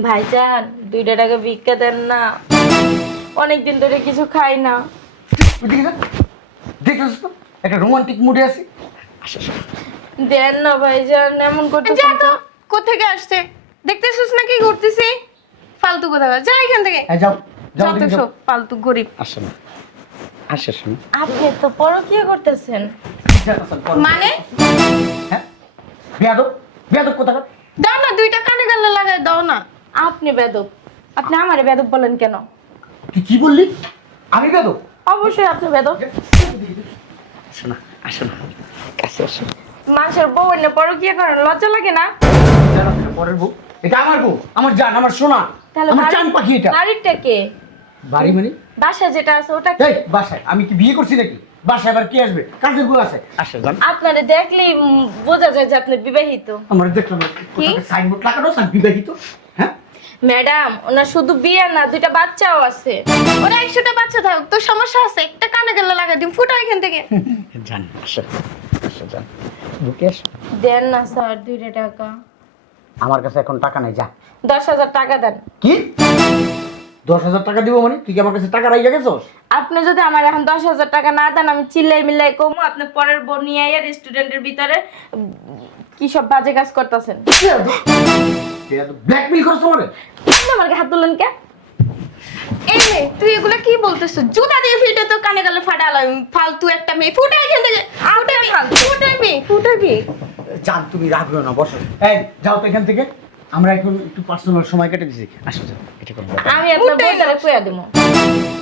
ভাইজান 2টা টাকা ভিক্ষা দেন না, অনেকদিন ধরে কিছু খাই না। ওইদিকে যা, দেখছিস তো একটা রোমান্টিক মুডে আছি। দেন না ভাইজান, এমন করতেছেন তো। কোথেকে আসছে দেখতেছিস না কি করতেছি? ফালতু কথা বল, যা এখান থেকে। এই যাও যাও যত ওদিকে সব যাও। ফালতু গরিব। আসো না, আসো না। আপনি তো পরকীয়া করতেছেন। মানে হ্যাঁ, বেয়াদব বেয়াদব কোথাকার। দাও না, 2টা কানে গালে লাগাই দাও না। আপনি বেদব, আপনি আমারে বেদব বলেন কেন? তুই কি বললি? আমি বেয়াদব? অবশ্যই আপনি বেদব। আসো না, আসো না, কাছে আসো। মানুষের বউ এনে পরকীয়া করেন, লজ্জা লাগে না? জানো না, পরের বউ এটা আমার বউ, আমার জান, আমার সোনা, আমার চান পাখি এটা। বাড়িটা কে? বাড়ি মানে? বাসা যেটা আছে ওটা কে? এই বাসায় আমি কি বিয়ে করছি নাকি? বাসায় আবার কি আসবে? কাজের বউ আছে। আসো জান। আপনারে দেখলেই বোঝা যায় যে আপনি বিবাহিত। আমার দেখলাম সাইনবোর্ড লাগানো স্যার বিবাহিত। হ্যাঁ ম্যাডাম, ওনার শুধু বিয়ে না, 2টা বাচ্চাও আছে। ওরা 100টা বাচ্চা থাক, তোর সমস্যা আছে? একটা কানে গালে লাগাই দিম, ফুটা এখান থেকে। জান, আসো আসো জান, বুকে আসো। দেন না স্যার 2টা টাকা। আমার কাছে এখন টাকা নাই, যা। 10,000 টাকা দেন। কি 10,000 টাকা দিব মানে? তুই কি আমার কাছে টাকা রাইয়া গেছস? আপনি যদি আমার এখন 10,000 টাকা না দেন, আমি চিল্লাই মিল্লাই কমু। আপনি পরের বোন নিয়ে আইয়া রেস্টুরেন্টের ভিতরে কি সব বাজে কাজ করতেছেন। ব্ল্যাকমেল করছ আমারে? আপনি আমার গায়ে হাত তুললেন কে? এই রে, তুই এগুলা কি বলতেছিস? জুতা দিয়ে ফিটে তো কানে গালে ফাটালাম, ফালতু একটা মেয়ে। ফুটা এখান থেকে, ফুটাবি ফুটাবি। জান তুমি রাখবে না, বসো। এই যাও তো এখান থেকে, আমরা এখন একটু পার্সোনাল সময় কেটে দিছি। আসো যাও, এটা করব। আমি আপনার বউটারে কইয়া দেবো।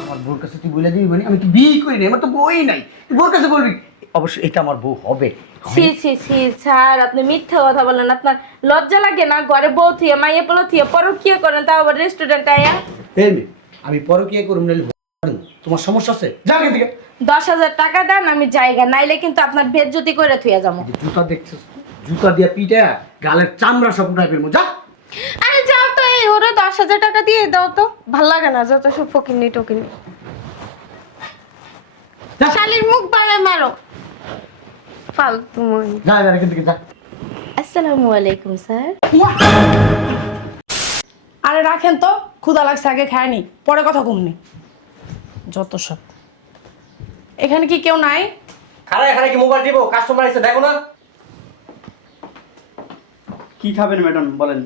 আমার বউর কাছে তুই বলে দিবি মানে? আমি কি বিয়ে করি না, আমার তো বউই নাই। তুই বউর কাছে বলবি? অবশ্যই এটা আমার বউ হবে। ছি ছি ছি স্যার, আপনি মিথ্যা কথা বলেন। আপনার লজ্জা লাগে না? ঘরে বউ থিয়ে মাইয়ে পোলা থিয়ে পরকীয়া করেন, তাও আবার রেস্টুরেন্টে আয়া। এই মেয়ে, আমি পরকীয়া করব না, তোমার সমস্যা আছে? যাও এখান থেকে। 10,000 টাকা দেন, আমি জায়গা নাইলে কিন্তু আপনার বেজ্জতি করে থুয়ে যাবো। এই যে জুতা দেখছিস, জুতা দিয়া পিটা গালের চামড়া সব উঠাই ফেলবো। যা। আরে যাও তো, এই ওরা 10,000 টাকা দিয়ে দাও তো। ভাল লাগে না যত সব ফকিনি টকিনি। যা। শালির মুখ বাড়ায় মারো, ফালতু মহিলা। যা যা এখান থেকে যা। আসসালামু আলাইকুম স্যার। আরে রাখেন তো, ক্ষুধা লাগছে, আগে খায়নি, পরে কথা কমনি। যত সব। এখানে কি কেউ নাই? খারা এখানে কি মোবাইল টিপো? কাস্টমার এসে দেখো না। কি খাবেন ম্যাডাম বলেন?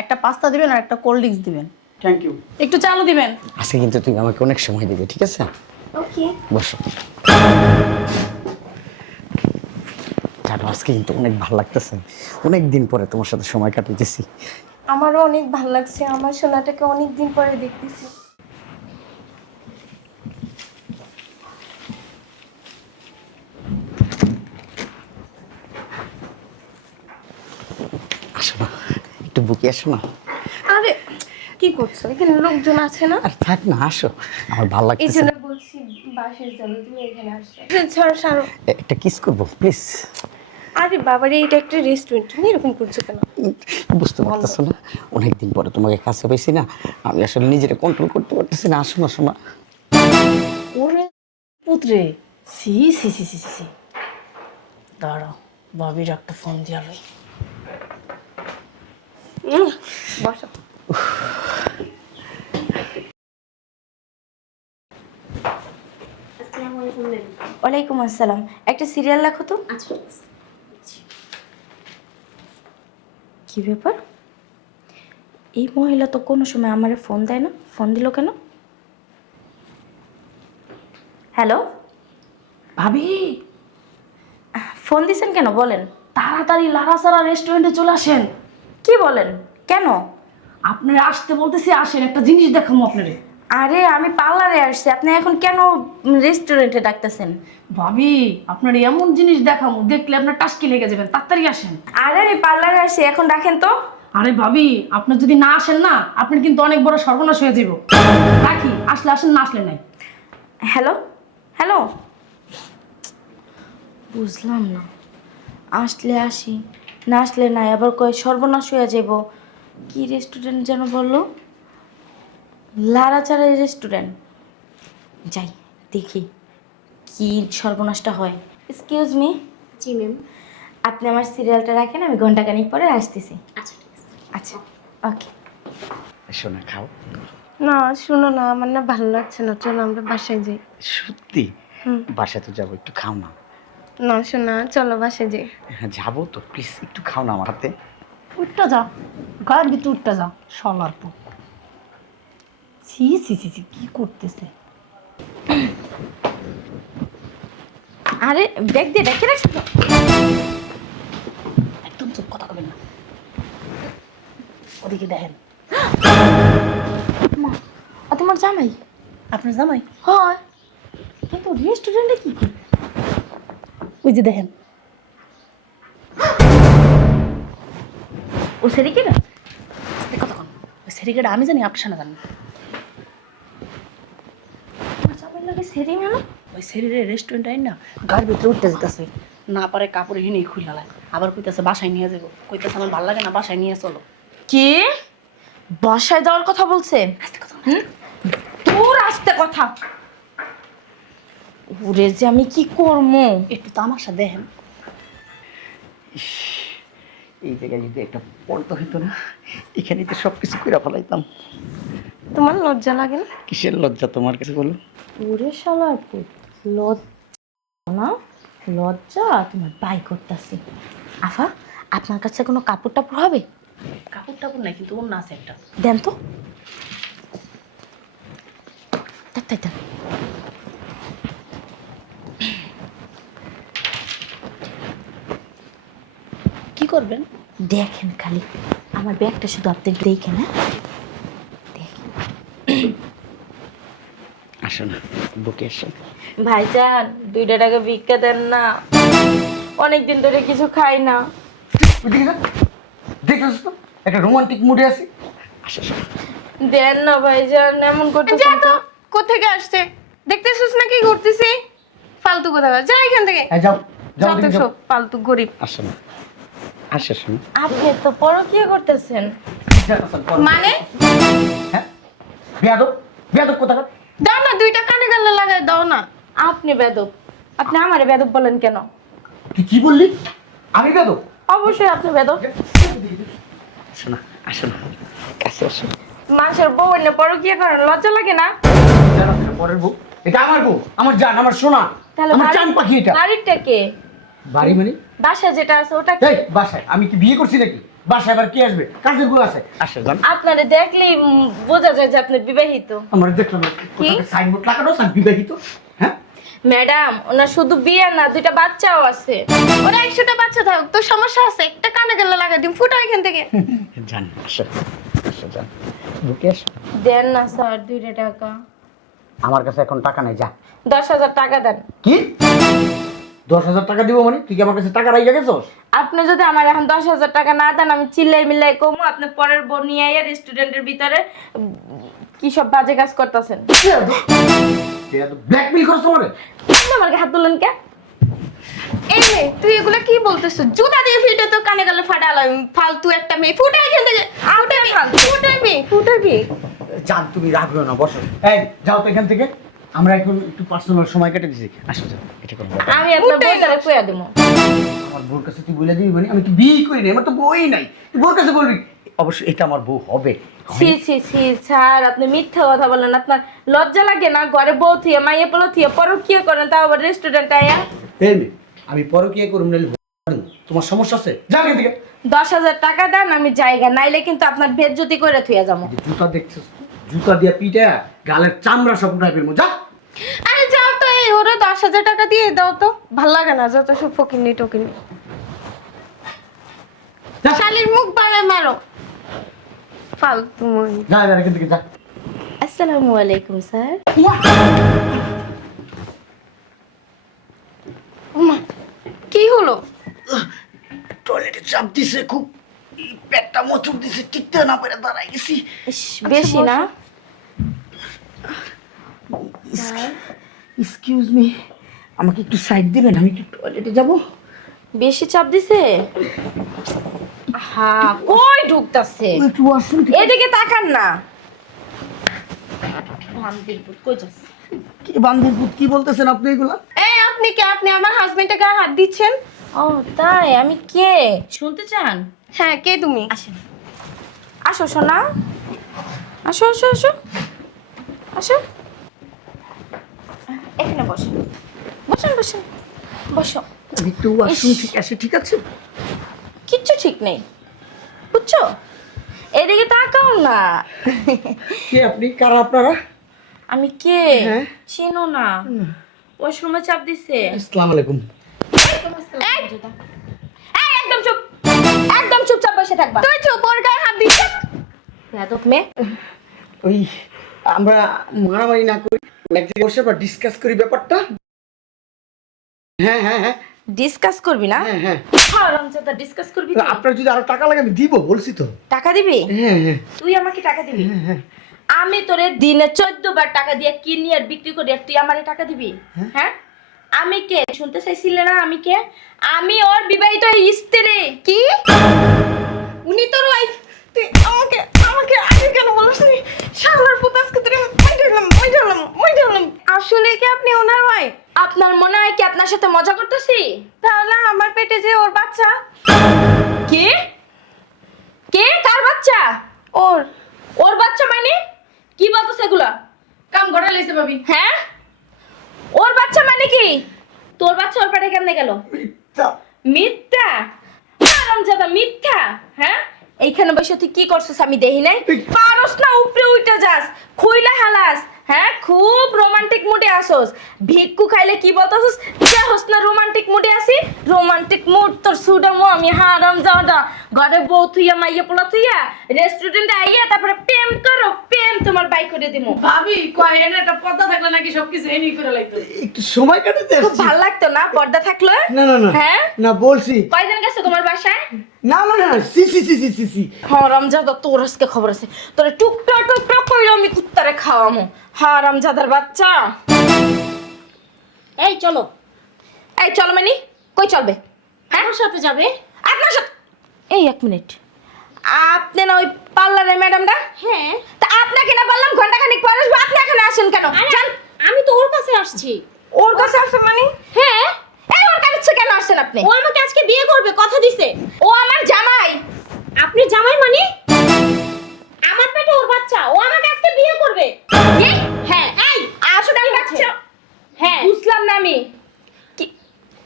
একটা পাস্তা দিবেন আর একটা কোল্ড ড্রিঙ্কস দিবেন। Thank you. একটু চালু দিবেন। আজকে কিন্তু তুমি আমাকে অনেক সময় দিবে, ঠিক আছে? ওকে। বসো। জানো আজকে কিন্তু অনেক ভালো লাগতেছে, অনেক দিন পরে তোমার সাথে সময় কাটাইতেছি। আমারও অনেক ভালো লাগছে, আমার সোনাটাকে অনেক দিন পরে দেখতেছি। আসো না, একটু বুকে আসো না। আরে কি করছো? এখানে লোকজন আছে না? আর থাক না, আসো, আমার ভালো এই লাগতেছে। জন্য বলছি বাসের জন্য তুমি এখানে আসছো। ছাড়ো ছাড়ো। একটা কিস করবো প্লিজ? আরে বাবারে, এটা একটা রেস্টুরেন্ট, তুমি এরকম করছো কেন? বুঝতে পারতেছো না, অনেকদিন পরে তোমাকে কাছে পেয়েছি না, আমি আসলে নিজেকে কন্ট্রোল করতে পারতেছি না। আসো না শোনা। ওরে পুত্রে, সি সি সি সি সি। দাঁড়াও, ভাবির একটা ফোন দিয়া লই। বসো। ওয়ালাইকুম আসসালাম। একটা সিরিয়াল লেখো তো। কি ব্যাপার? এই মহিলা তো কোনো সময় আমারে ফোন দেয় না, ফোন দিল কেন? হ্যালো, ভাবি, ফোন দিছেন কেন বলেন? তাড়াতাড়ি লারাসারা রেস্টুরেন্টে চলে আসেন। কি বলেন? কেন? আপনারা আসতে বলতেছি, আসেন, একটা জিনিস দেখাবো আপনারে। আরে আমি পার্লারে আসছি, আপনি এখন কেন রেস্টুরেন্টে ডাকতেছেন? ভাবি, আপনার এমন জিনিস দেখাবো, দেখলে আপনার টাস্কি লেগে যাবেন, তাড়াতাড়ি আসেন। আরে আমি পার্লারে আসছি, এখন রাখেন তো। আরে ভাবি, আপনার যদি না আসেন না, আপনার কিন্তু অনেক বড় সর্বনাশ হয়ে যাব। রাখি, আসলে আসেন, না আসলে নাই। হ্যালো হ্যালো, বুঝলাম না। আসলে আসি, না আসলে নাই, আবার কয় সর্বনাশ হয়ে যাব। কি রেস্টুরেন্ট যেন বললো? লারাচারা রেস্টুরেন্ট। যাই দেখি কি সর্বনাশটা হয়। Excuse me. জি ম্যাম। আপনি আমার সিরিয়ালটা রাখেন, আমি ঘন্টাখানিক পরে আসতেছি। আচ্ছা ঠিক আছে। আচ্ছা, ওকে। শোনা খাও। না শোনো না, আমার না ভালো লাগছে না, চলো আমরা বাসায় যাই। সত্যি? হুম। বাসায় তো যাবো, একটু খাও না। না শোনা, চলো বাসায় যাই। হ্যাঁ যাবো তো, প্লিজ একটু খাও না আমার হাতে। উঠটা যা, গায়ের ভিতরে উঠটা যা, সলার পর। ছি ছি ছি ছি, কি করতেছে? আরে ব্যাগ দিয়ে রেখে রাখছি তো। একদম চুপ, কথা বলবেন না। ওদিকে দেখেন, মা, ও তোমার জামাই? আপনার জামাই। হয়। কিন্তু রেস্টুরেন্টে কি করে? ওই যে দেখেন, ও সেরি কি না? আস্তে কথা কন। ওই সেরিকেটা আমি জানি, আপনার না জানেন। তোমার জামাই লাগে সেরি মানে? ওই সেরিরে রেস্টুরেন্ট আইন না, গায়ের ভিতরে উঠতে যেতেছে, না পারে কাপড় হিনেই খুলে লাগে, আবার কইতেছে বাসায় নিয়ে যাবো, কইতেছে আমার ভালো লাগে না, বাসায় নিয়ে চলো। কি বাসায় যাওয়ার কথা বলছে? আস্তে কথা বল। হুম, তোর আস্তে কথা। ওরে যে আমি কি করবো? একটু তামাশা দেখেন। এই জায়গায় যদি একটা পর্দা হইতো না, এখানেই তো সব কিছু করে ফেলাইতাম। তোমার লজ্জা লাগে না? কিসের লজ্জা তোমার কাছে বলো? ওরে শালার পুত, লজ্জা না? লজ্জা তোমার বাই করতেছি। আফা, আপনার কাছে কোনো কাপড় টাপড় হবে? কাপড় টাপড় নাই, কিন্তু অন্য আছে একটা। দেন তো। দেখ, দেখ, দেখ। কি করবেন? দেখেন খালি, আমার ব্যাগটা শুধু আপনি দেখেন। হ্যাঁ দেখেন। আসো না, বুকে আসো। ভাইজান 2 টাকা ভিক্ষা দেন না, অনেকদিন ধরে কিছু খাই না। ওইদিকে যা, দেখেছ তো একটা রোমান্টিক মুডে আছি। আসো আসো। দেন না ভাইজান, এমন করতেছেন যা তো, কোথেকে আসছে দেখতেছিস না কি করতেছি? ফালতু কথা বল, যা এখান থেকে। হ্যাঁ যাও, যাও যত ওদিকে যাও। সব ফালতু গরিব। আসো না, আসো আসো না। আপনি তো পরকীয়া করতেছেন মানে হ্যাঁ বেয়াদব, বেয়াদব কোথাকার। দাও না, 2টা কানে গালে লাগাই দাও না। আপনি বেদব। আপনি আমারে বেদব বলেন কেন? তুই কি বললি? আমি বেয়াদব? অবশ্যই আপনি বেদব। আসো না, আসো না, কাছে আসো। মানুষের বউ এনে পরকীয়া করেন, লজ্জা লাগে না? জানো এটা পরের বউ, এটা আমার বউ, আমার জান, আমার সোনা, আমার চান পাখি এটা। বাড়িরটা কে? বাড়ি মানে? বাসায় যেটা আছে ওটা কে? এই বাসায় আমি কি বিয়ে করছি নাকি? বাসায় আবার কি আসবে? কাজের বউ আছে। আসো জান। আপনারে দেখলেই বোঝা যায় যে আপনি বিবাহিত। আমার দেখলাম সাইনবোর্ড লাগানো সান বিবাহিত। হ্যাঁ ম্যাডাম, ওনার শুধু বিয়ে না, 2টা বাচ্চাও আছে। ওরা 100টা বাচ্চা থাক, তোর সমস্যা আছে? একটা কানে গালে লাগাই দিম, ফুটা এখান থেকে। জান আসো, আসো জান, বুকে আসো। দেন না স্যার 2 টাকা। আমার কাছে এখন টাকা নাই, যা। 10,000 টাকা দেন। কি 10,000 টাকা দিব মানে? তুই কি আমার কাছে টাকা রাইখা গেছস? আপনি যদি আমার এখন 10,000 টাকা না দেন, আমি চিল্লাই মিল্লাই কমু। আপনি পরের বোন নিয়ে আইয়া রেস্টুরেন্টের ভিতরে কি সব বাজে কাজ করতেছেন। ব্ল্যাকমেল করছ আমারে? আপনি আমার গায়ে হাত তুলেন কে? এই রে, তুই এগুলা কি বলতেছিস? জুতা দিয়ে ফিটে তো কানে গালে ফাটালাম, ফালতু একটা মেয়ে। ফুটা এখান থেকে, ফুটাবি, ফুটাবি। জান তুমি রাখবে না, বসো। এই যাও তো এখান থেকে, আমরা এখন একটু পার্সোনাল সময় কেটে দিছি। আসো যাও, এটা করব। আমি আপনার বউটারে কইয়া দেবো। আমার বউর কাছে তুই বলে দিবি মানে? আমি তো বিয়ে করি নাই, আমার তো বউই নাই। তুই বউর কাছে বলবি? অবশ্যই এটা আমার বউ হবে। ছি ছি ছি স্যার, আপনি মিথ্যা কথা বলেন। আপনার লজ্জা লাগে না? ঘরে বউ থিয়ে মাইয়ে পোলা থিয়ে পরকীয়া করেন, তাও আবার রেস্টুরেন্টে আইয়া। এই মেয়ে, আমি পরকীয়া করব না, তোমার সমস্যা আছে? যাও এখান থেকে। 10,000 টাকা দেন, আমি জায়গা নাইলে কিন্তু আপনার বেজ্জতি করে থুয়ে যাবো। এই যে জুতা দেখছিস, জুতা দিয়া পিটা গালের চামড়া সব উঠাই ফেলবো। যা। আরে যাও তো, এই ওরা 10,000 টাকা দিয়ে দাও তো, ভাল লাগে না যত সব ফকিনি টকিনি। যা। শালির মুখ বাড়ায় মারো, ফালতু মই। যা এখান থেকে, যা। আসসালামু আলাইকুম স্যার। ওমা, কি হলো? টয়লেটে চাপ দিছে খুব, পেটটা মোচড় দিছে, টিকতে না পারে দাঁড়াই গেছি। ইস, বেশি না? এক্সকিউজ মি, আমাকে একটু সাইড দিবেন, আমি একটু টয়লেটে যাব। বেশি চাপ দিছে? হ্যাঁ, কই ঢুকতাছে? একটু ওয়াশরুম থেকে। এদিকে তাকান না। ভান্তির পুত, কই যাচ্ছে? কি বান্দির পুত, কি বলতেছেন আপনি এগুলা? এই আপনি কে? আপনি আমার হাজবেন্ডের গায়ে হাত দিচ্ছেন? ও তাই, আমি কে শুনতে চান? হ্যাঁ, কে তুমি? আসেন, আসো সোনা। আসো আসো আসো আসো, এখানে বসেন বসেন বসেন বসো। আমি একটু ওয়াশরুম ঠিক আছে, ঠিক আছে? কিচ্ছু ঠিক নেই, বুঝছো? এদিকে তাকাও না। কে আপনি, কারা আপনারা? আমি কে হ্যাঁ? চিনো না? ওয়াশরুমে চাপ দিছে। আসসালামু আলাইকুম। এই, এই, একদম চুপ, একদম চুপচাপ বসে থাকবা। তুই চুপ, ওর গায়ে হাত দিস। বেয়াদব মেয়ে। ওই আমরা মারামারি না করি, এক জায়গায় বসে বা ডিসকাস করি ব্যাপারটা। হ্যাঁ হ্যাঁ হ্যাঁ ডিসকাস করবি না? হ্যাঁ হ্যাঁ। আরামজাদা ডিসকাস করবি তো তুই? আপনার যদি আরো টাকা লাগে আমি দিব, বলছি তো। টাকা দিবি? হ্যাঁ হ্যাঁ তুই আমাকে টাকা দিবি? আমি তোরে দিনে 14 বার টাকা দিয়ে কিনি আর বিক্রি করি, আর তুই আমারে টাকা দিবি? হ্যাঁ, আমি কে শুনতে চাইছিলে না? আমি কে? আমি ওর বিবাহিত স্ত্রী। কি? উনি তোর ওয়াইফ? তুই আমাকে আমাকে আগে কেন বলছিস? শালার পুত, আজকে তোরে মাইরালাম। আসলে কি আপনি ওনার ওয়াইফ? আপনার মনে হয় কি আপনার সাথে মজা করতেছি? তাহলে আমার পেটে যে ওর বাচ্চা। কি? কে? কার বাচ্চা? ওর। ওর বাচ্চা মানে কি বলতো এগুলা? কাম করে লাইছে ভাবি। হ্যাঁ, ওর বাচ্চা মানে কি? তোর বাচ্চা ওর পেটে কেমনে গেল? মিথ্যা, হারামজাদা, মিথ্যা। হ্যাঁ, এইখানে বসে তুই কি করছিস আমি দেখি নাই? পারস না উপরে উঠে যাস, খুইলা হালাস। হ্যাঁ, খুব রোমান্টিক মুডে আসোস। ভিক্ষু খাইলে কি বলতাছিস? যাহস না রোমান্টিক মুডে আসি। রোমান্টিক মুড তোর সুডামো আমি হারামজাদা। ঘরে বউ থুইয়া মাইয়া পোলা থুইয়া রেস্টুরেন্টে আইয়া তারপরে প্রেম করো, প্রেম তোমার বাই করে দিমু। ভাবি কয় এনে একটা পর্দা থাকলে নাকি সবকিছু এনি করে লাগতো। একটু সময় কাটাতে খুব আসছি। ভালো লাগতো না পর্দা থাকলে? না না না হ্যাঁ, না, বলছি। কয়দিন গেছে তোমার বাসায়? না না না, সি সি সি সি সি সি। হারামজাদা, তোর আজকে খবর আছে। তোরে টুকটা টুকটা কইরা আমি কুত্তারে খাওয়ামু। হারামজাদার বাচ্চা। এই চলো, এই চল মানে কই চলবে? আমার সাথে যাবে? আপনার সাথে? এই এক মিনিট, আপনি না ওই পার্লারের ম্যাডামটা? হ্যাঁ। তা আপনাকে না বললাম ঘন্টাখানিক পরে আসবো, আপনি এখানে আসেন কেন? জান, আমি তো ওর কাছে আসছি। ওর কাছে আসছেন মানে? হ্যাঁ, এই ওর কাছে কেন আসছেন আপনি? ও আমাকে আজকে বিয়ে করবে, কথা দিছে। ও আমার জামাই। আপনি জামাই মানে? আমার পেটে ওর বাচ্চা, ও আমাকে আজকে বিয়ে করবে। কি? হ্যাঁ। এই আসলে আমি বাচ্চা। হ্যাঁ। বুঝলাম না আমি। কি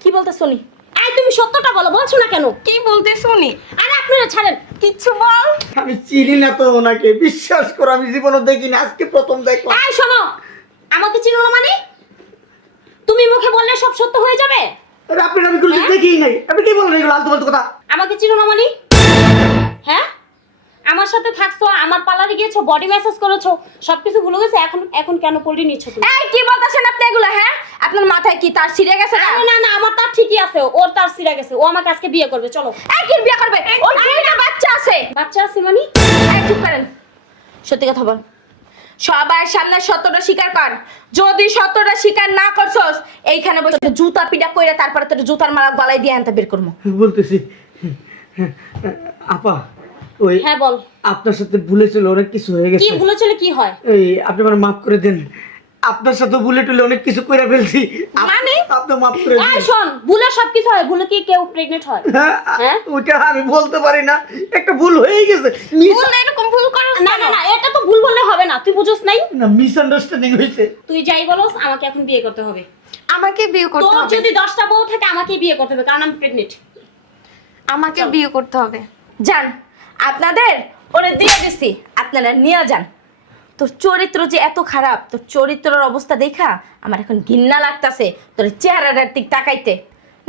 কি বলতে শুনি? এই তুমি সত্যটা বলো, বলছো না কেন? কি বলতে শুনি? আরে আপনারা ছাড়েন। কিচ্ছু বল। আমি চিনি না তো ওনাকে, বিশ্বাস করো আমি জীবনে দেখিনি, আজকে প্রথম দেখলাম। এই শোনো, আমাকে চিনো না মানে? তুমি মুখে বললে সব সত্য হয়ে যাবে? আরে আপনি আমি গুলো দেখিই নাই, আপনি কি বলেন এগুলো আলতু ফালতু কথা? আমাকে চিনো না মানে? হ্যাঁ, আমার সাথে থাকছো, আমার পার্লারে গিয়েছো, বডি ম্যাসাজ করেছো, সবকিছু ভুলে গেছে। এখন এখন কেন পল্লি নিচ্ছ তুমি? এই কি বলতেছেন আপনি এগুলা? হ্যাঁ, আপনার মাথায় কি তার ছিঁড়ে গেছে না? আরে না না, আমার তার ঠিকই আছে, ওর তার ছিঁড়ে গেছে। ও আমাকে আজকে বিয়ে করবে, চলো। এই কি বিয়ে করবে? ওর দুইটা বাচ্চা আছে। বাচ্চা আছে মানে? এই চুপ করেন, সত্যি কথা বল। সবার সামনে সত্যটা স্বীকার কর। যদি সত্যটা স্বীকার না করছস, এইখানে বসে জুতা পিটা কইরা তারপরে তোর জুতার মালা গলায় দিয়ে আনতে বের করবো। বলতেছি আপা, ওই হ্যাঁ বল, আপনার সাথে ভুলে চলে অনেক কিছু হয়ে কি গেছে। ভুলে চলে কি হয়? এই আপনি আমার মাফ করে দেন, আপনার সাথে ভুলে টুলে অনেক কিছু করে ফেলছি। মানে? আপনি মাফ করে এই দিন। শোন, ভুলে সবকিছু হয়। ভুলে কি কেউ প্রেগনেন্ট হয়? হ্যাঁ? ওইটা আমি বলতে পারি না, একটা ভুল হয়ে গেছে। ভুল এরকম ভুল করছ না না না, এটা তো ভুল বললে হবে না। তুই বুঝোস নাই? মিসআন্ডারস্ট্যান্ডিং হয়েছে। তুই যাই বলস, আমাকে এখন বিয়ে করতে হবে। আমাকে বিয়ে করতে তোর হবে। যদি 10টা বউ থাকে, আমাকে বিয়ে করতে হবে, কারণ আমি প্রেগনেন্ট। আমাকে বিয়ে করতে হবে। যান, আপনাদের ওরে দিয়ে দিছি, আপনারা নিয়ে যান। তোর চরিত্র যে এত খারাপ, তোর চরিত্রের অবস্থা দেখা আমার এখন ঘৃণা লাগতাছে তোর চেহারাটার দিক তাকাইতে।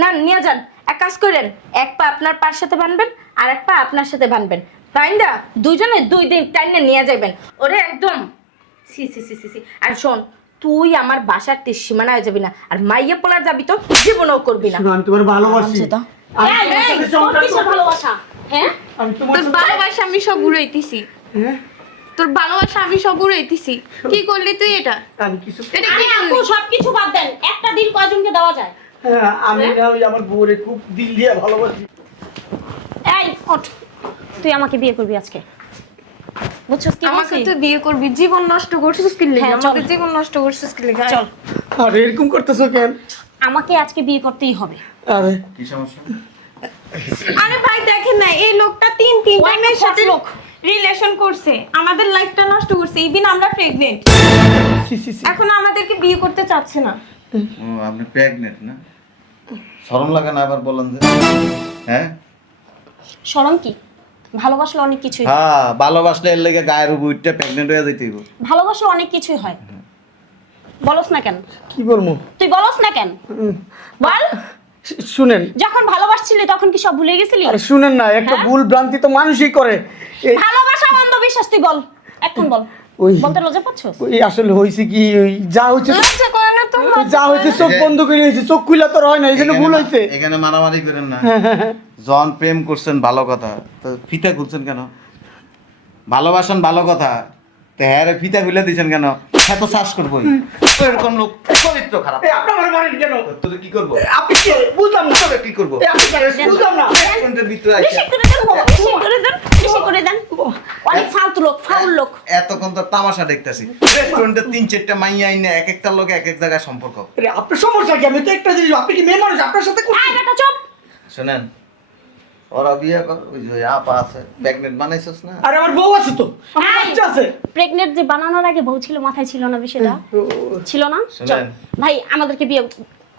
না, নিয়ে যান। এক কাজ করেন, এক পা আপনার পার সাথে বানবেন আর এক পা আপনার সাথে বানবেন, তাই না? দুইজনে 2 দিন টাইনে নিয়ে যাবেন ওরে একদম। সি সি সি সি সি। আর শোন, তুই আমার বাসার সীমানা হয়ে যাবি না, আর মাইয়া পোলার যাবি তো জীবনও করবি না। শুনো, আমি তোমার ভালোবাসি। আরামসে তো। আমি এই, তোমার এই, সাথে তোর সংসার কিসের করব। ভালোবাসা? হ্যাঁ, আমি তোমার তোর সাথে- ভালোবাসা আমি সব উড়াইতেছি, হ্যাঁ? তোর ভালোবাসা আমি সব উড়াইতেছি। কি করলি তুই এটা? আমি কিছু এটা আরে কি আপু, করলি? সবকিছু বাদ দেন। একটা দিন কয়জনকে দেওয়া যায়? হ্যাঁ, আমি না ওই আমার বউরে খুব দিল দিয়ে ভালোবাসি। এই ওঠ, তুই আমাকে বিয়ে করবি আজকে, বুঝছস কি আমাকে বলছি? তুই বিয়ে করবি? জীবন নষ্ট করছিস কি লিগে? হ্যাঁ, চল। আমাদের জীবন নষ্ট করছিস কি লিগে? চল, আরে এরকম করতেছো কেন? আমাকে আজকে বিয়ে করতেই হবে। আরে কি সমস্যা? আরে ভাই দেখেন না, এই লোকটা তিনটা ও একটা মেয়ের সাথে ফস লোক। রিলেশন করছে, আমাদের লাইফটা নষ্ট করছে, ইভিন আমরা প্রেগনেন্ট। এখন আমাদেরকে বিয়ে করতে চাচ্ছে না। ও আপনি প্রেগনেন্ট না? শরম লাগে না আবার বলেন যে? হ্যাঁ শরম কি? ভালোবাসলে অনেক কিছুই হয়। হ্যাঁ, ভালোবাসলে এর লেগে গায়ের বুইটটা প্রেগনেন্ট হয়ে যাইতে হইব। ভালোবাসলে অনেক কিছুই হয়। বলস না কেন? কি বলবো? তুই বলস না কেন? বল। শুনেন, যখন ভালোবাসছিলি তখন কি সব ভুলে গেছিলি? আরে শুনেন না, একটা হ্যাঁ? ভুল ভ্রান্তি তো মানুষই করে। এই ভালোবাসা অন্ধবিশ্বাস, তুই বল এখন বল। ওই- বলতে লজ্জা পাচ্ছস? ওই আসলে হয়েছে কি, ওই যা হয়েছে লজ্জা করে না তো? যা হয়েছে চোখ বন্ধ করে হয়েছে, চোখ খুলে তো হয় না, এই জন্য ভুল হয়েছে। এখানে মারামারি করেন না। জন প্রেম করছেন ভালো কথা, তো ফিতা খুলছেন কেন? ভালোবাসেন ভালো কথা, তো হ্যাঁ রে ফিতা খুলে দিয়েছেন কেন? হ্যাঁ তো শ্বাস করবো এরকম লোক চরিত্র খারাপ। এই আপনি আমার মারেন কেন? তোর কি করবো? আপনি কি বুঝলাম না, তোরে কি করবো? এই আপনি পারেন, বুঝলাম না। রেস্টুরেন্টের ভিতরে আইসা বেশি করে দেন বাবা, বেশি করে দেন, বেশি করে দেন। অনেক ফালতু লোক, ফাউল লোক। এতক্ষণ তো তামাশা দেখতেছি। রেস্টুরেন্টে 3-4টা মাইয়া আইনা এক একটা লোক এক এক জায়গায় সম্পর্ক। আরে আপনার সমস্যা কি? আমি তো একটা জিনিস, আপনি কি মেয়ে মানুষ? আপনার সাথে এই বেটা চুপ। শুনেন, ওরা বিয়ে কর, ওই যে আপা আছে, প্রেগনেন্ট বানাইছস না? আরে আমার বউ আছে তো, আমার এই! বাচ্চা আছে। প্রেগনেন্ট যে বানানোর আগে বউ ছিল, মাথায় ছিল না বিষয়টা? ছিল না? চল শুনেন। ভাই আমাদেরকে বিয়ে।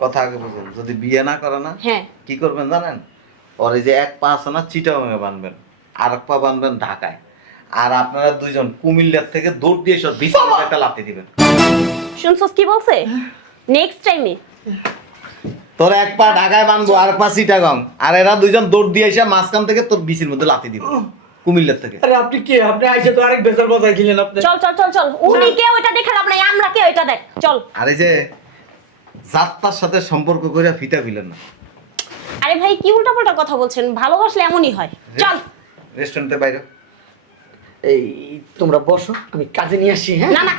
কথা আগে বুঝুন, যদি বিয়ে না করে না, হ্যাঁ। কি করবেন জানেন? ওর এই যে এক পা আছে না চিটাগাঙে বানবেন, আর এক পা বানবেন ঢাকায়, আর আপনারা দুইজন কুমিল্লার থেকে দৌড় দিয়ে সব বিছানায় একটা লাথি দিবেন। শুনছস কি বলছে? নেক্সট টাইমে তোর এক পা ঢাকায় বানবো আর এক পা চিটাগাং, আর এরা দুইজন দৌড় দিয়ে এসে মাঝখান থেকে তোর বিচির মধ্যে লাথি দিবে কুমিল্লার থেকে। আরে আপনি কে? আপনি আইসে তো আরেক বেজার বজায় দিলেন আপনি। চল চল চল চল। উনি কে ওইটা দেখে লাভ নাই, আমরা কে ওইটা দেখ। চল। আর এই যে যাত্রার সাথে সম্পর্ক করে ফিটা ফিলেন না। আরে ভাই কি উল্টাপাল্টা কথা বলছেন? ভালোবাসলে এমনই হয়। চল। রেস্টুরেন্টে বাইরে। এই তোমরা বসো, আমি কাজে নিয়ে আসি। হ্যাঁ না না,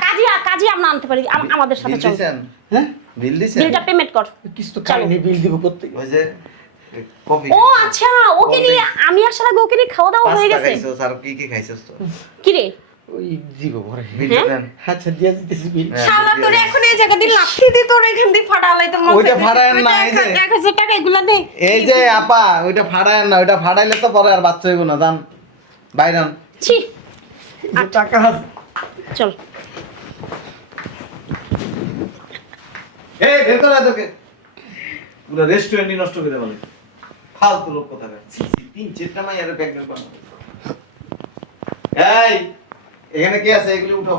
কাজী আমরা আনতে পারি, আমাদের সাথে বিল চল। দিছেন? হ্যাঁ, বিল দিছেন? বিলটা পেমেন্ট কর। কিছু তো খাইনি, বিল দিব প্রত্যেক। ওই যে কফি ও আচ্ছা, ওকে নিয়ে আমি আসার আগে ওকে নিয়ে খাওয়া দাওয়া হয়ে পাস্তা গেছে। খাইছস আর কি কি খাইছস তো? কি রে? ওই দিব পরে। বিলটা দেন। আচ্ছা দিয়ে দিতেছি বিল। হ্যাঁ, শালা দিয়ে তোর দেন। এখন এই জায়গা দিয়ে লাঠি দিয়ে তোর এখান দিয়ে ফাটালাই তো ওইটা ফাটায়েন না, এই যে। 1000 টাকা এগুলা দে। এই যে আপা, ওইটা ফাড়ায় না, ওইটা ফাড়াইলে তো পরে আর বাচ্চা হইব না, জান বাইরান। ছি। টাকা চল। এই বের করে তোকে, পুরো রেস্টুরেন্টই নষ্ট করে দেবে। ফালতু লোক কথা কয়। 3-4টা মাইয়ারে প্রেগনেন্ট বানাবো। এই এখানে কে আছে? এগুলি উঠো।